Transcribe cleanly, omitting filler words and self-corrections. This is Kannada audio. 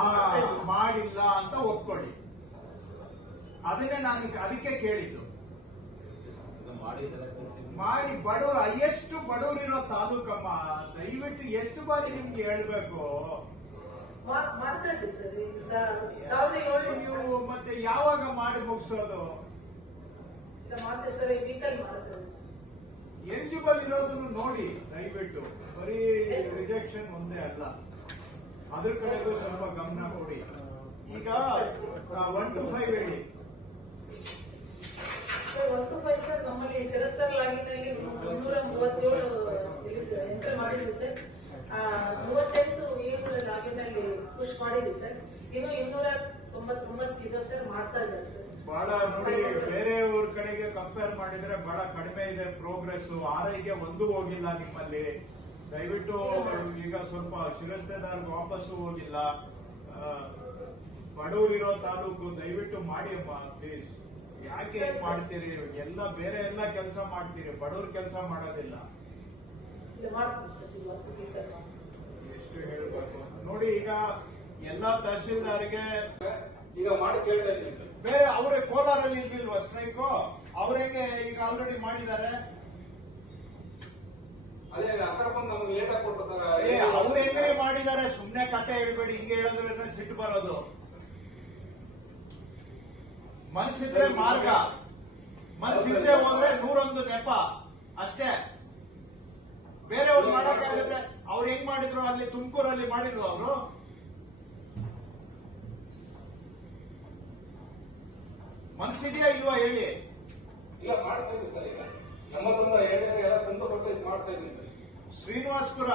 ಮಾಡಿಲ್ಲ ಅಂತ ಒಪ್ಕೊಳ್ಳಿ. ಅದನ್ನೇ ನಾನು ಅದಕ್ಕೆ ಕೇಳಿದ್ದು. ಮಾಡಿ ಎಷ್ಟು ಬಡವರಿರೋ ತಾಲೂಕಮ್ಮ, ದಯವಿಟ್ಟು ಎಷ್ಟು ಬಾರಿ ನಿಮ್ಗೆ ಹೇಳ್ಬೇಕು. ನೀವು ಮತ್ತೆ ಯಾವಾಗ ಮಾಡಿ ಮುಗಿಸೋದು? ಎಲಿಜಿಬಲ್ ಇರೋದನ್ನು ನೋಡಿ ದಯವಿಟ್ಟು. ಬರೀ ರಿಜೆಕ್ಷನ್ ಒಂದೇ ಅಲ್ಲ, ಅದ್ರ ಕಡೆಗೂ ಸ್ವಲ್ಪ ಗಮನ ಕೊಡಿ. ಈಗ 1 to 5 ಹೇಳಿ. 1 to 5 ಸರ್, ನಮ್ಮಲ್ಲಿ ಸೆರೆಸ್ಟರ್ ಲಾಗಿನಲ್ಲಿ 337 ಎಂಟ್ರಿ ಮಾಡಿದ್ವಿ ಸರ್. 38 ಲಾಗಿನಲ್ಲಿ ಪುಷ್ ಮಾಡಿದ್ವಿ ಸರ್. ಇನ್ನು 299 ಇದೆ ಸರ್, ಮಾಡ್ತಾ ಇದ್ದಾರೆ ಸರ್. ಬಹಳ ನೋಡಿ, ಬೇರೆ ಊರ ಕಡೆಗೆ ಕಂಪೇರ್ ಮಾಡಿದ್ರೆ ಬಹಳ ಕಡಿಮೆ ಇದೆ ಪ್ರೋಗ್ರೆಸ್. ಆರೈಗೆ ಒಂದು ಹೋಗಿಲ್ಲ ನಿಮ್ಮಲ್ಲಿ. ದಯವಿಟ್ಟು ಈಗ ಸ್ವಲ್ಪ ಶಿರಸ್ತೇದಾರ್ಗೆ ವಾಪಸ್ಸು ಹೋಗಿಲ್ಲ. ಬಡವರಿರೋ ತಾಲೂಕು, ದಯವಿಟ್ಟು ಮಾಡಿ ಅಮ್ಮ ಪ್ಲೀಸ್. ಯಾಕೆ ಮಾಡ್ತೀರಿ? ಎಲ್ಲ ಬೇರೆ ಎಲ್ಲ ಕೆಲಸ ಮಾಡ್ತೀರಿ, ಬಡವ್ರ ಕೆಲಸ ಮಾಡೋದಿಲ್ಲ. ಎಷ್ಟು ಹೇಳ್ಬೇಕು ನೋಡಿ. ಈಗ ಎಲ್ಲಾ ತಹಶೀಲ್ದಾರ್ಗೆ ಈಗ ಮಾಡಿ ಕೇಳ್ತಾ ಇದ್ದೀನಿ. ಬೇರೆ ಅವರೇ ಕೋಲಾರಲ್ಲಿ ಇರ್ಲಿಲ್ವಾ ಸ್ಟ್ರೈಕ್? ಅವ್ರಿಗೆ ಈಗ ಆಲ್ರೆಡಿ ಮಾಡಿದ್ದಾರೆ. ಅದೇ ಹತ್ರ ಬಂದು ನಮ್ಗೆ ಲೇಟ್ ಆಗಿ ಕೊಟ್ಟು ಸರ್. ಅವ್ರು ಹೆಂಗ್ರೆ ಮಾಡಿದ್ದಾರೆ, ಸುಮ್ನೆ ಕತೆ ಹೇಳ್ಬೇಡಿ. ಹಿಂಗೆ ಹೇಳೋದ್ರೆ ಸಿಟ್ಟು ಬರೋದು. ಮನಸ್ಸಿದ್ರೆ ಮಾರ್ಗ, ಮನಸ್ಸಿದ್ರೆ ಹೋದ್ರೆ 101 ನೆಪ ಅಷ್ಟೇ. ಬೇರೆಯವ್ರು ಮಾಡಕ್ಕಾಗುತ್ತೆ. ಅವ್ರು ಹೆಂಗ್ ಮಾಡಿದ್ರು ಅಲ್ಲಿ ತುಮಕೂರಲ್ಲಿ ಮಾಡಿದ್ರು ಅವರು. ಮನಸ್ಸಿದೆಯಾ ಇಲ್ವಾ ಹೇಳಿ? ಈಗ ಮಾಡ್ತಾ ಇದ್ದೀವಿ ಸರ್. ಈಗ 82 ಹೇಳಿದ್ರೆ ಎಲ್ಲ ತಂದು ಕೊಟ್ಟು ಮಾಡ್ತಾ ಇದ್ದೀನಿ ಸರ್. ಶ್ರೀನಿವಾಸ್ಪುರ